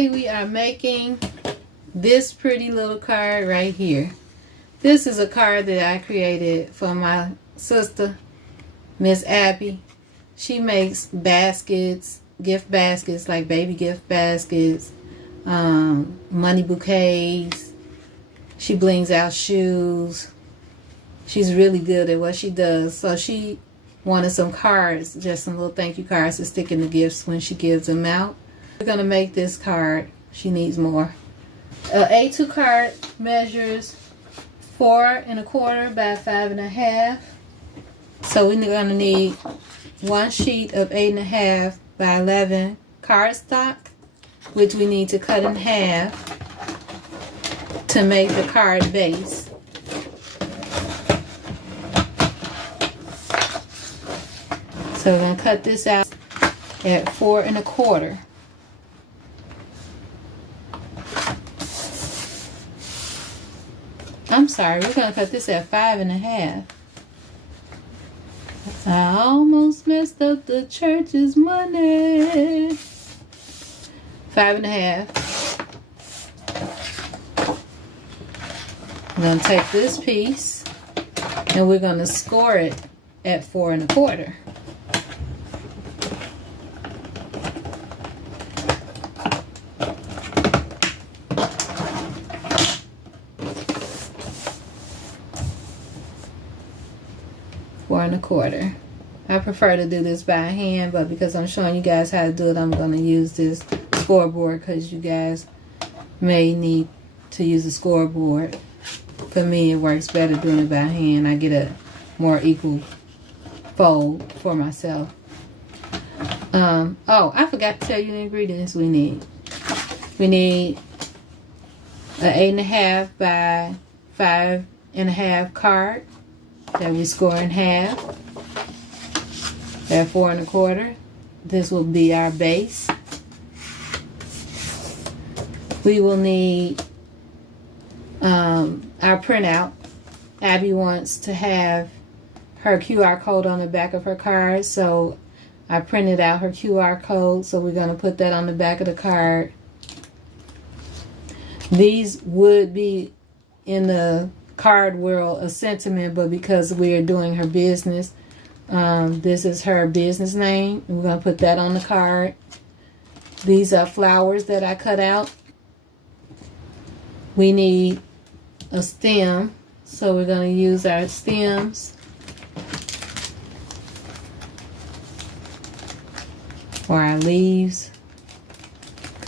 Today we are making this pretty little card right here. This is a card that I created for my sister, Miss Abby. She makes baskets, gift baskets, like baby gift baskets, money bouquets. She blings out shoes. She's really good at what she does. So she wanted some cards, just some little thank you cards to stick in the gifts when she gives them out. We're going to make this card. She needs more. A2 card measures 4 1/4 by 5 1/2. So we're going to need one sheet of 8 1/2 by 11 cardstock, which we need to cut in half to make the card base. So we're going to cut this out at 4 1/4. I'm sorry, we're going to cut this at 5 1/2. I almost messed up the church's money. 5 1/2. I'm going to take this piece and we're going to score it at 4 1/4. I prefer to do this by hand, but because I'm showing you guys how to do it, I'm going to use this scoreboard because you guys may need to use a scoreboard. For me, it works better doing it by hand. I get a more equal fold for myself. Oh, I forgot to tell you the ingredients we need. We need an 8 1/2 by 5 1/2 card that we score in half at 4 1/4. This will be our base. We will need our printout. Abby wants to have her QR code on the back of her card, so I printed out her QR code, so we're going to put that on the back of the card. These would be in the card world a sentiment, but because we are doing her business, this is her business name. We're going to put that on the card. These are flowers that I cut out. We need a stem, so we're going to use our stems. Or our leaves.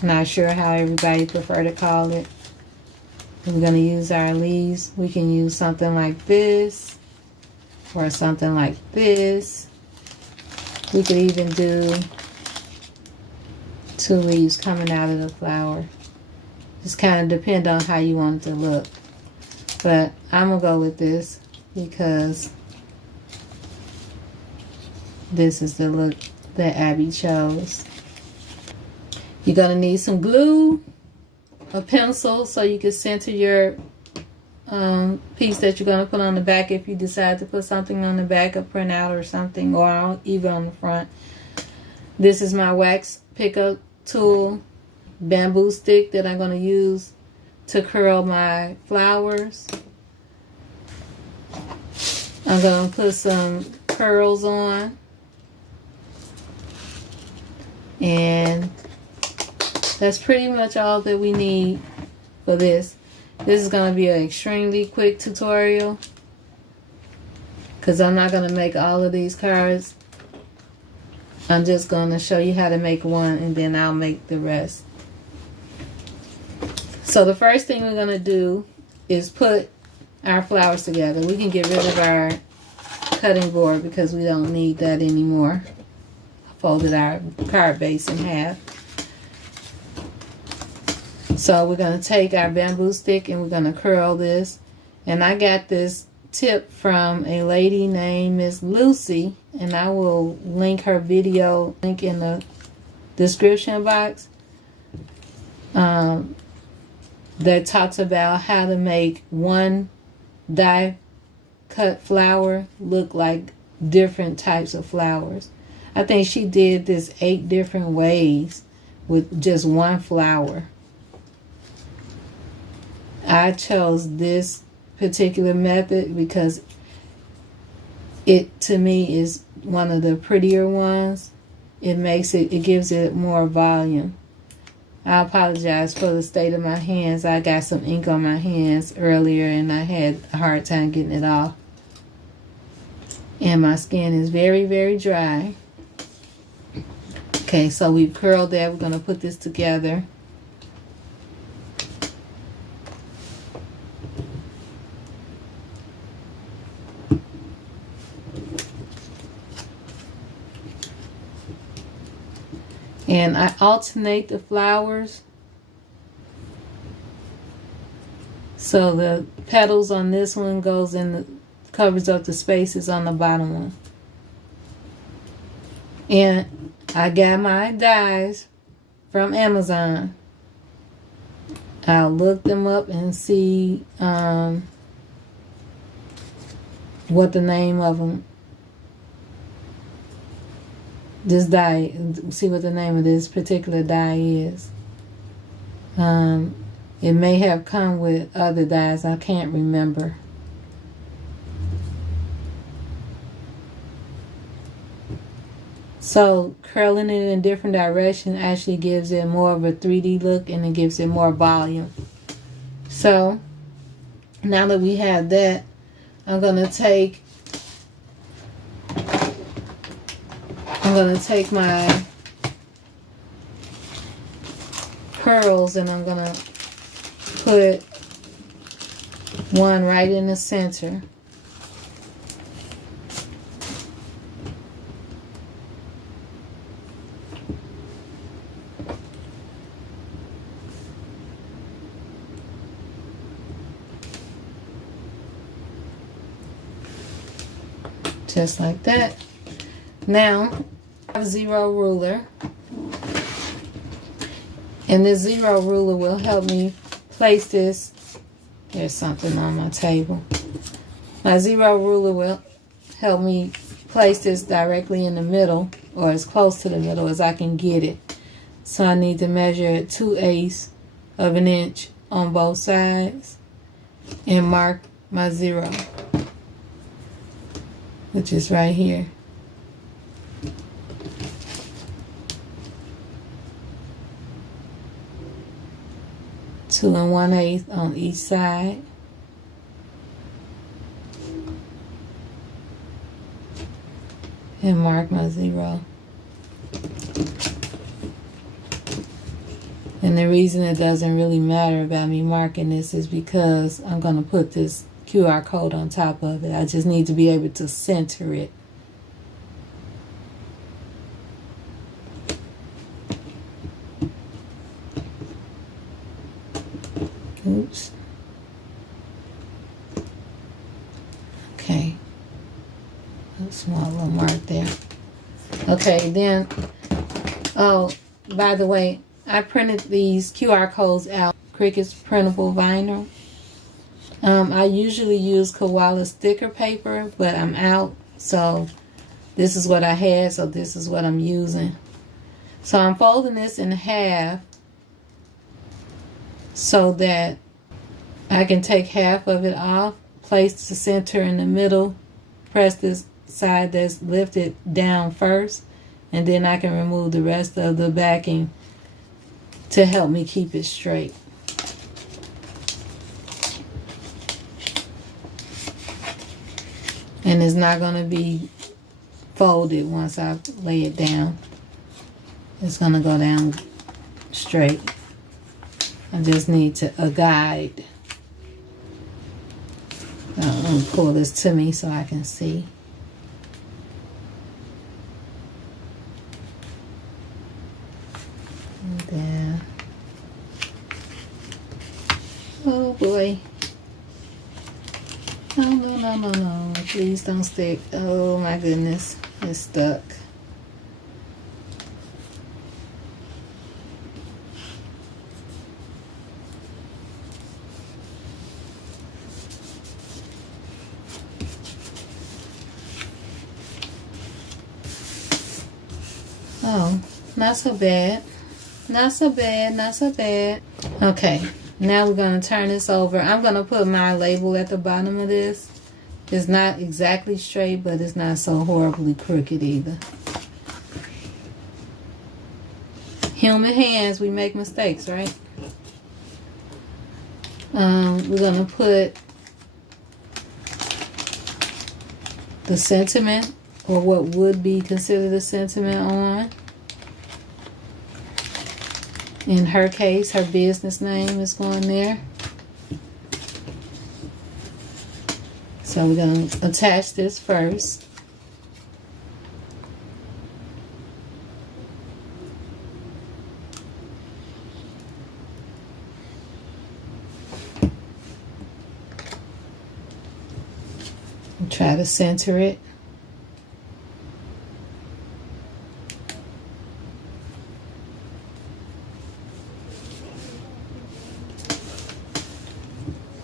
Not sure how everybody prefer to call it. We're going to use our leaves. We can use something like this or something like this. We could even do 2 leaves coming out of the flower. Just kind of depend on how you want it to look. But I'm going to go with this because this is the look that Abby chose. You're going to need some glue, a pencil so you can center your piece that you're going to put on the back if you decide to put something on the back, a printout or something, or even on the front. This is my wax pickup tool, bamboo stick that I'm going to use to curl my flowers. I'm going to put some curls on, and that's pretty much all that we need for this. This is going to be an extremely quick tutorial because I'm not going to make all of these cards. I'm just going to show you how to make one and then I'll make the rest. So the first thing we're going to do is put our flowers together. We can get rid of our cutting board because we don't need that anymore. I folded our card base in half. So we're going to take our bamboo stick and we're going to curl this. And I got this tip from a lady named Miss Lucy, and I will link her video link in the description box. That talks about how to make one die cut flower look like different types of flowers. I think she did this 8 different ways with just one flower. I chose this particular method because it, to me, is one of the prettier ones. It gives it more volume. I apologize for the state of my hands. I got some ink on my hands earlier and I had a hard time getting it off. And my skin is very, very dry. Okay, so we've curled that. We're going to put this together. And I alternate the flowers. So the petals on this one goes in the, covers up the spaces on the bottom one. And I got my dies from Amazon. I'll look them up and see what the name of them. This dye, see what the name of this particular dye is. It may have come with other dyes. I can't remember. So curling it in different directions actually gives it more of a 3D look and it gives it more volume. So now that we have that, I'm going to take my pearls and I'm going to put one right in the center. Just like that. Now, I have a zero ruler. And this zero ruler will help me place this. There's something on my table. My zero ruler will help me place this directly in the middle, or as close to the middle as I can get it. So I need to measure 2/8 of an inch on both sides and mark my zero, which is right here. Two and 1/8 on each side. And mark my zero. And the reason it doesn't really matter about me marking this is because I'm going to put this QR code on top of it. I just need to be able to center it. Oops. Okay. A small little mark there. Okay, then, oh, by the way, I printed these QR codes out, Cricut's printable vinyl. I usually use koala sticker paper, but I'm out, so this is what I had, so this is what I'm using. So I'm folding this in half so that I can take half of it off, place the center in the middle, press this side that's lifted down first, and then I can remove the rest of the backing to help me keep it straight. And it's not going to be folded once I lay it down. It's going to go down straight. I just need a guide. I'm going to pull this to me so I can see. And then, oh boy. No, no, no, no, no. Please don't stick. Oh my goodness. It's stuck. Oh, not so bad. Not so bad, not so bad. Okay, now we're going to turn this over. I'm going to put my label at the bottom of this. It's not exactly straight, but it's not so horribly crooked either. Human hands, we make mistakes, right? We're going to put the sentiment, or what would be considered a sentiment, on. In her case, her business name is going there. So we're going to attach this first. Try to center it.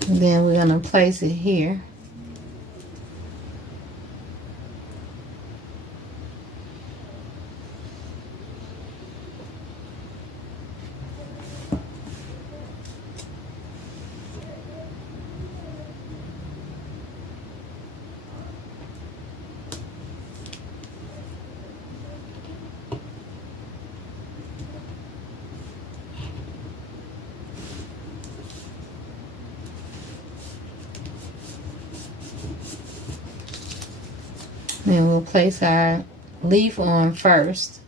And then we're going to place it here. Then we'll place our leaf on first.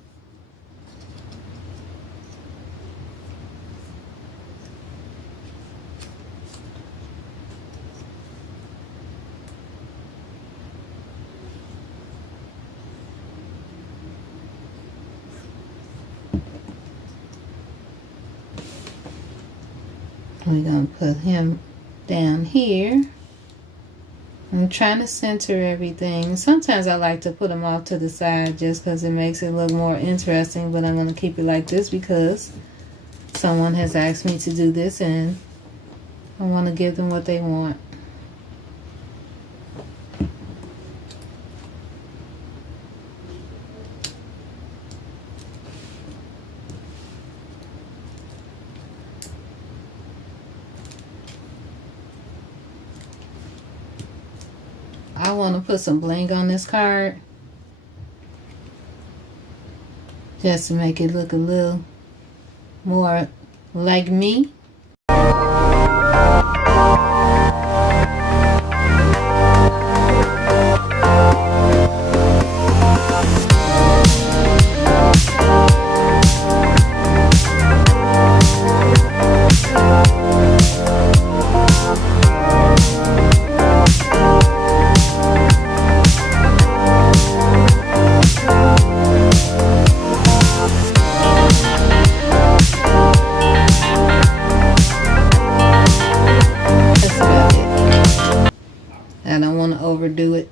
We're going to put him down here. I'm trying to center everything. Sometimes I like to put them off to the side just because it makes it look more interesting, but I'm going to keep it like this because someone has asked me to do this and I want to give them what they want. I want to put some bling on this card just to make it look a little more like me. Overdo it.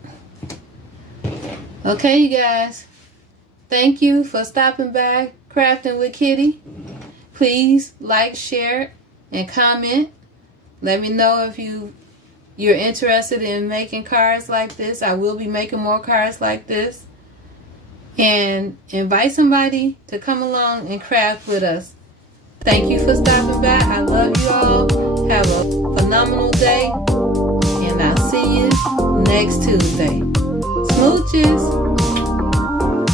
Okay, you guys, thank you for stopping by Crafting with Kitty. Please like, share, and comment. Let me know if you're interested in making cards like this. I will be making more cards like this. And invite somebody to come along and craft with us. Thank you for stopping by. I love you all. Have a phenomenal day. And I'll see you next Tuesday. Smooches.